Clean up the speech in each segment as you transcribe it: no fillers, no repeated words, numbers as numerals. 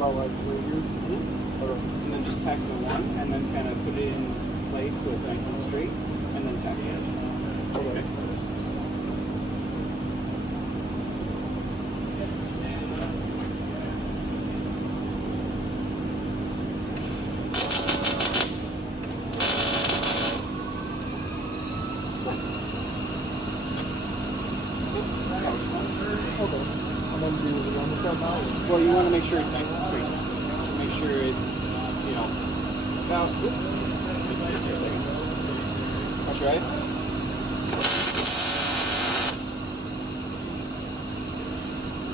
about like right here. And then just tack the one, and then kind of put it in place so it's nice and straight, and then tack the other side. Okay. Okay. And then do the undercut now? Well, you want to make sure it's nice and straight. So make sure it's, you know, about. Let's see for a second. Watch your eyes.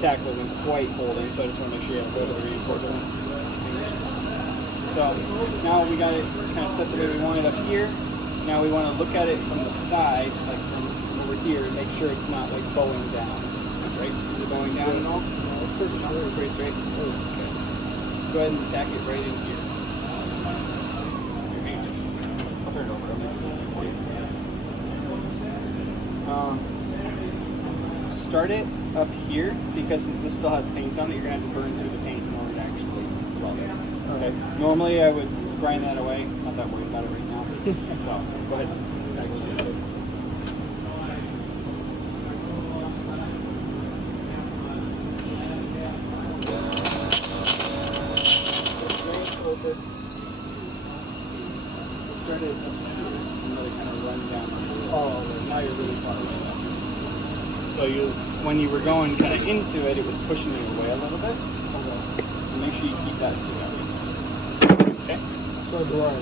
Tack wasn't quite holding, so I just want to make sure you have a little bit of reinforcement. So now we got it kind of set the way we want it up here. Now we want to look at it from the side, like from over here, and make sure it's not like bowing down. Right? Is it going down at all? No, it's pretty straight. Pretty straight? Oh, Okay. Go ahead and tack it right in here. Your hand. I'll turn it over. I'll make it easier for you. Start it up here, because since this still has paint on it, you're going to have to burn through the paint in order to actually weld it. Okay. Normally I would grind that away. Not that worried about it right now. So, go ahead. Tack it a little bit. Started up here and let it kind of run down. Oh, now you're really far away. So when you were going kind of into it, it was pushing you away a little bit. So make sure you keep that together. Okay. So do I.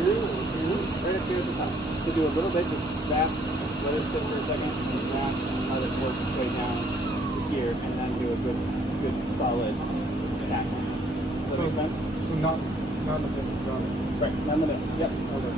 Right up here at the top. So do a little bit, just zap, let it sit for a second, and zap, and let it work its way down to here, and then do a good solid tap. Does that make sense? So not in the middle, got it. Right, not in the middle. Yep. Okay.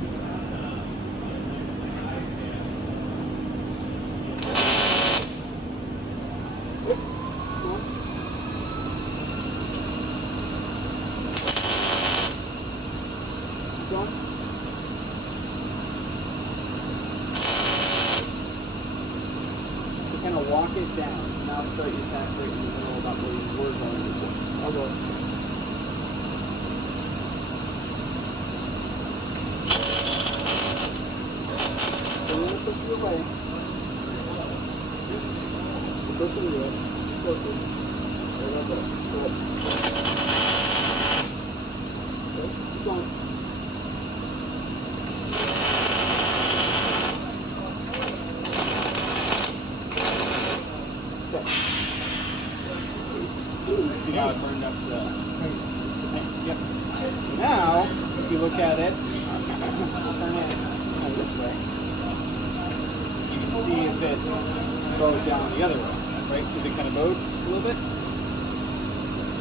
Kind of walk it down. Now start your tack right in the middle about where you were going before. Okay. So we're going to push it away. Push it away. Push it. Right up there. Good. Okay. Keep going. See how it burned up the paint? Yep. Now, if you look at it, we'll turn it this way. You can see if it's bowed down the other way, right? Is it kind of bowed a little bit?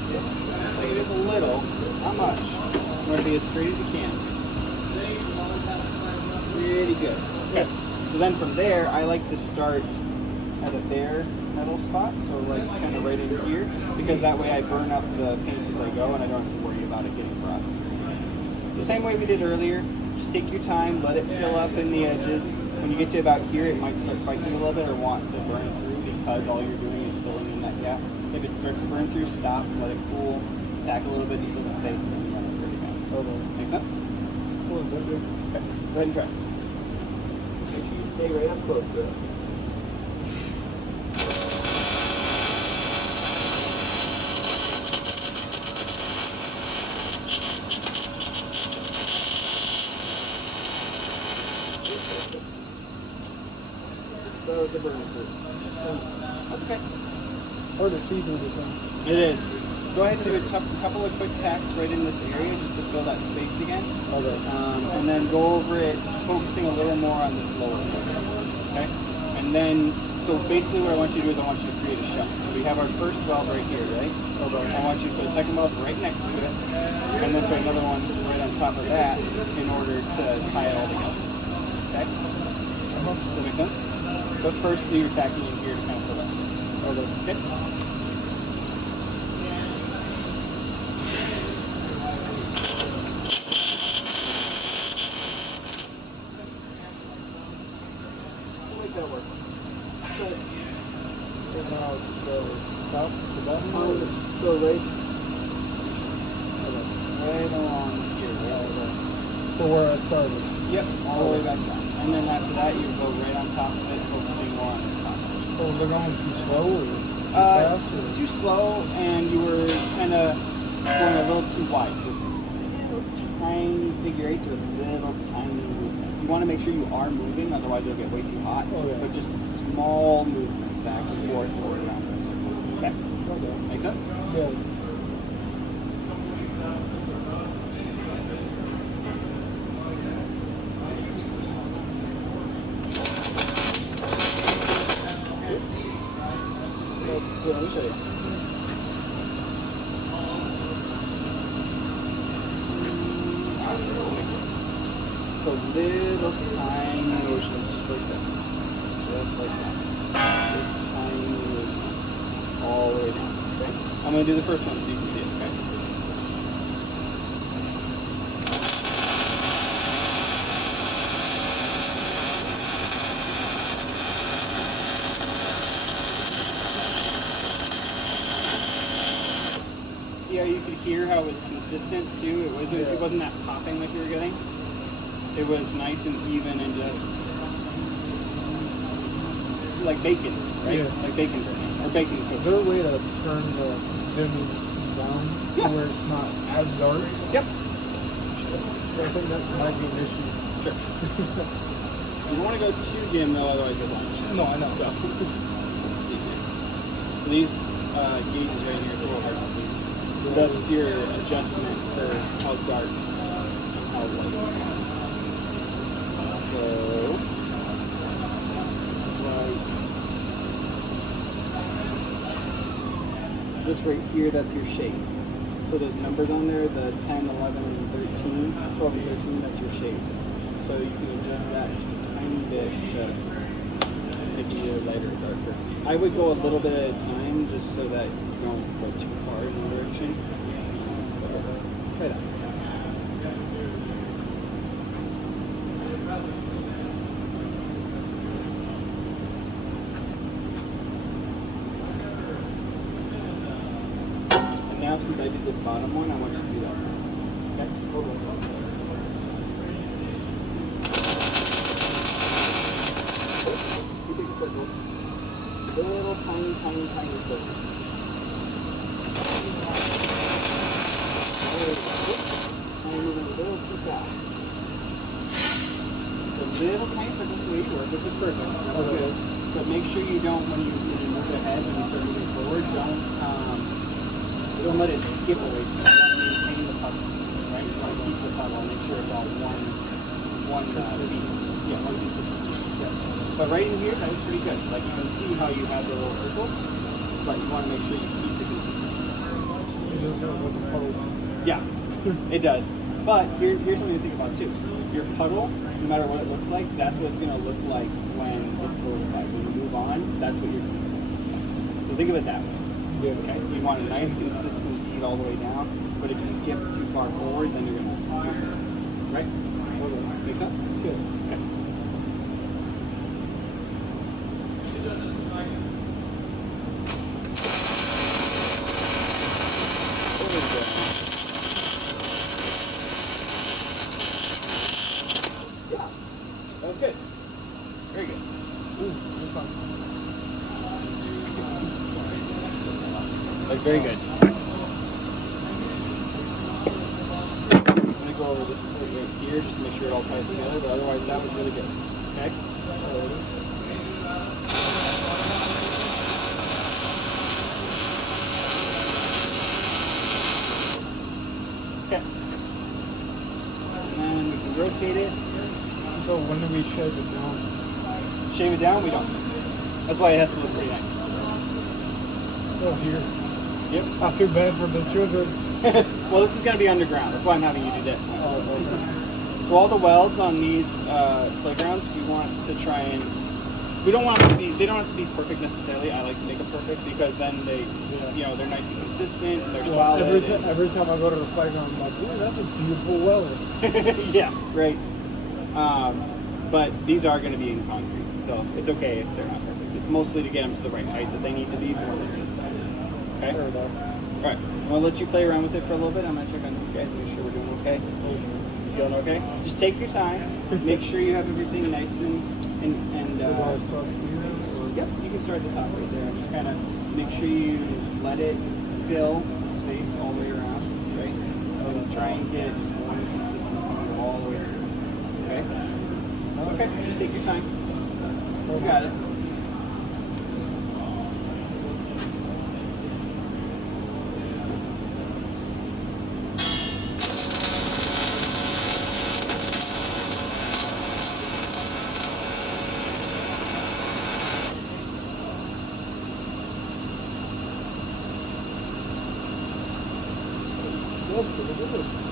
Looks like it is a little, not much. You want to be as straight as you can. Pretty good. Okay. So then from there, I like to start at a bare metal spot, so like kind of right in here, because that way I burn up the paint as I go and I don't have to worry about it getting frosty. So same way we did earlier, just take your time, let it fill up in the edges. When you get to about here, it might start fighting you a little bit or want to burn through because all you're doing is filling in that gap. If it starts to burn through, stop, let it cool, tack a little bit to fill the space, and then you run it pretty down. Okay. Make sense? Cool, thank you. Okay, go ahead and try. Make sure you stay right up close to it. So the burn through. That's okay. Hard to see through this thing. It is. Go ahead and do a couple of quick tacks right in this area just to fill that space again. Okay. And then go over it, focusing a little more on this lower part. Okay? And then, so basically what I want you to do is I want you to create a shelf. So we have our first weld right here, right? Okay. I want you to put a second weld right next to it, and then put another one right on top of that in order to tie it all together. Okay? Does that make sense? But first do your tacking in here to kind of fill that space. Okay? We'll make that work. Good. And now it's top, the bottom? So right along here. So where I started. Yep, all the way back down. And then after that, you go right on top of it, focusing more on this top. So they're going too slow or too fast? Or? Too slow, and you were kind of going a little too wide. So little tiny figure eights or little tiny movements. You want to make sure you are moving, otherwise it'll get way too hot. Oh, yeah. But just small movements back and forth or around the circle. Okay? Okay. Make sense? Yeah. Let me show you. So little tiny motions, just like this. Just like that. Just tiny movements. All the way down. Okay? I'm going to do the first one so you can see it, okay? See how you could hear how it was consistent too? It wasn't that popping like you were getting. It was nice and even and just like bacon, right? Yeah. Like bacon burning or bacon Is cooking. there a way to turn the dimming down to where it's not as dark? Yep. So I think that might be an issue. Sure. You don't want to go too dim though, otherwise you'll launch. No, I know. So let's see here. So these gauges right here, it's a little hard to see. That's your adjustment for how dark and how light you want. So it's like this right here, that's your shade. So those numbers on there, the 10, 11, and 13, 12 and 13, that's your shade. So you can adjust that just a tiny bit to make it either lighter or darker. I would go a little bit at a time just so that you don't go too far in one direction. Try that. And now since I did this bottom one, I want you to do that. Okay? You take a circle. Little tiny circle. I'm moving a little too fast. The little tiny circle is the way to work. This is perfect. Okay. But make sure you don't, when you move ahead and you start moving forward, don't let it skip away. You want to maintain the puzzle, right? You want to keep the puzzle and make sure it's all one piece. Yeah, one piece. Yeah. But right in here, that was pretty good. Like you can see how you have the little circle, but you want to make sure you keep the consistency. It just sounds like a puddle. Yeah, it does. But here's something to think about too. Your puddle, no matter what it looks like, that's what it's going to look like when it solidifies. When you move on, that's what you're going to see. So think of it that way. Yeah. Okay? You want a nice, consistent bead all the way down, but if you skip too far forward, then you're going to lose it. Right? Okay. Make sense? Good. Okay. That was good. Very good. Ooh, that's fine. That's very good. I'm going to go over this part right here just to make sure it all ties together, but otherwise that was really good. Okay? Okay. And then we can rotate it. So when do we shave it down? Shave it down, we don't. That's why it has to look pretty nice. Oh, here. Yep. I feel bad for the children. Well, this is going to be underground. That's why I'm having you do this. Oh, okay. So all the welds on these playgrounds, we want to try and, we don't want them to be, they don't have to be perfect necessarily. I like to make them perfect because then they, you know, they're nice and consistent, and they're solid. Every time I go to the playground, I'm like, ooh, that's a beautiful weld. Yeah, right. But these are going to be in concrete, so it's okay if they're not perfect. It's mostly to get them to the right height that they need to be for when they're going to start. Okay. Fair enough. All right. I'll let you play around with it for a little bit. I'm gonna check on these guys, make sure we're doing okay. You feeling okay? Just take your time. Make sure you have everything nice and Do I start here? Or? yep. You can start at the top right there. Just kind of make sure you let it fill the space all the way around, right? And try and get just one consistent view all the way through. Okay. Okay. Just take your time. You got it. That's pretty good.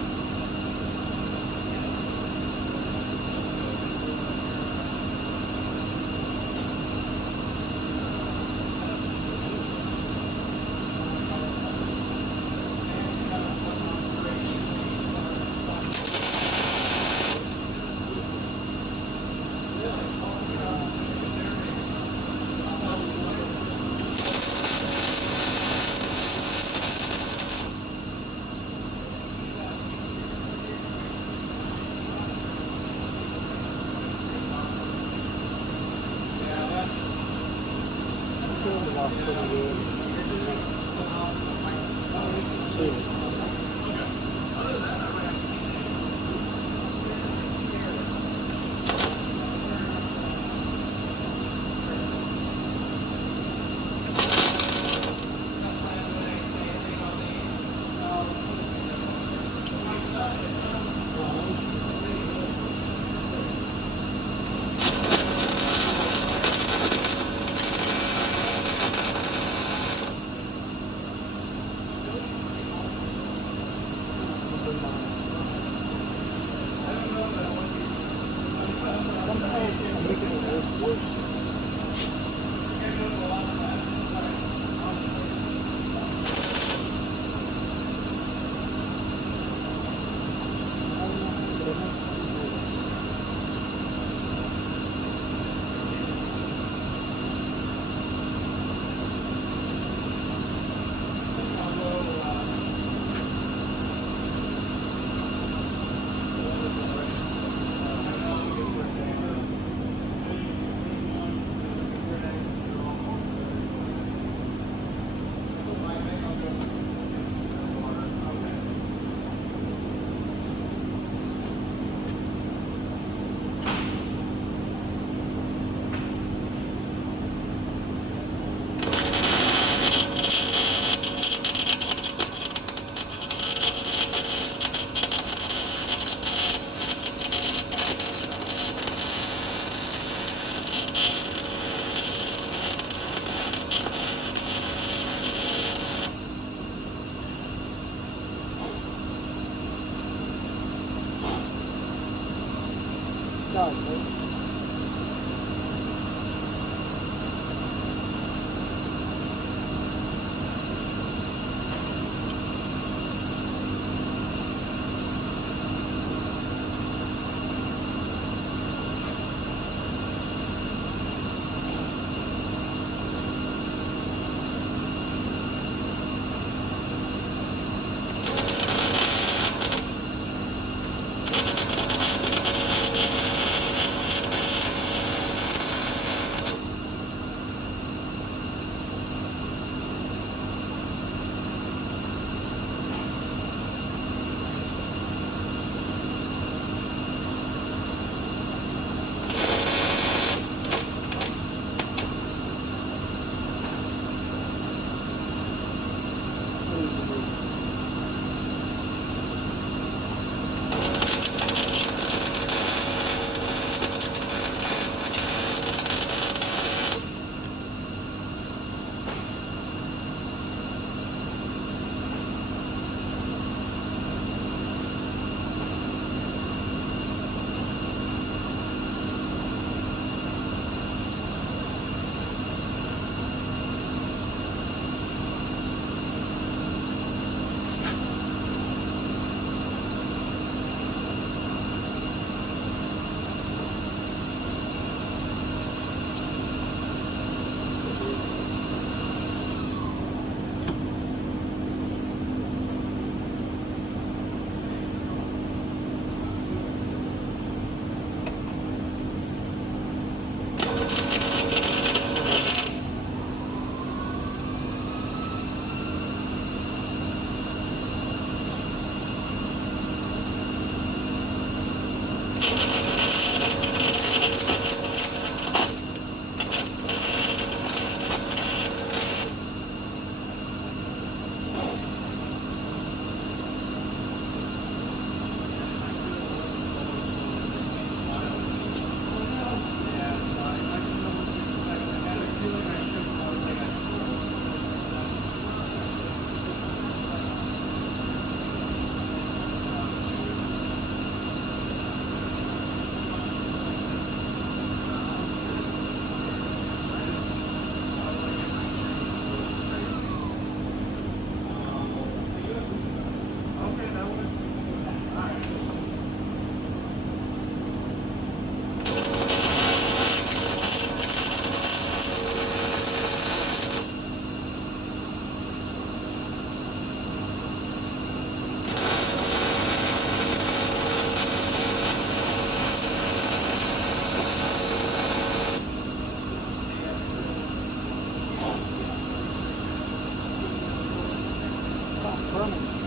burning.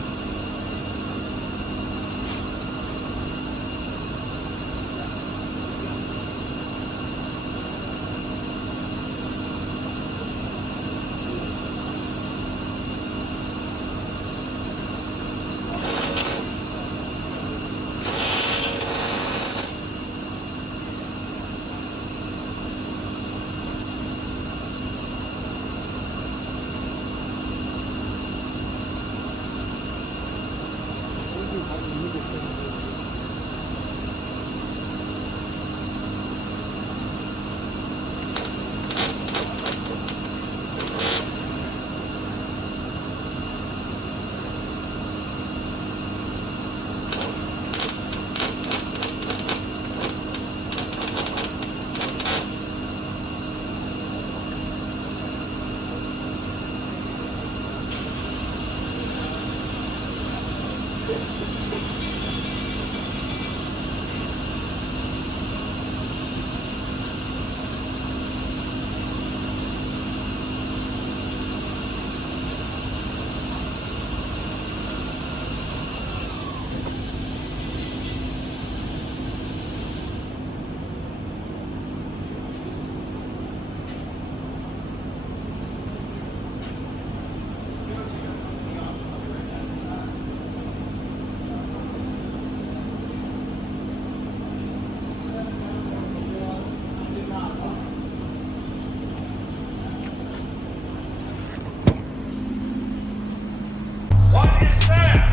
What is that?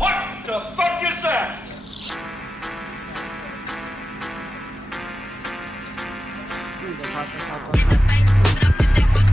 What the fuck is that? Ooh, that's hot, that's hot, that's hot.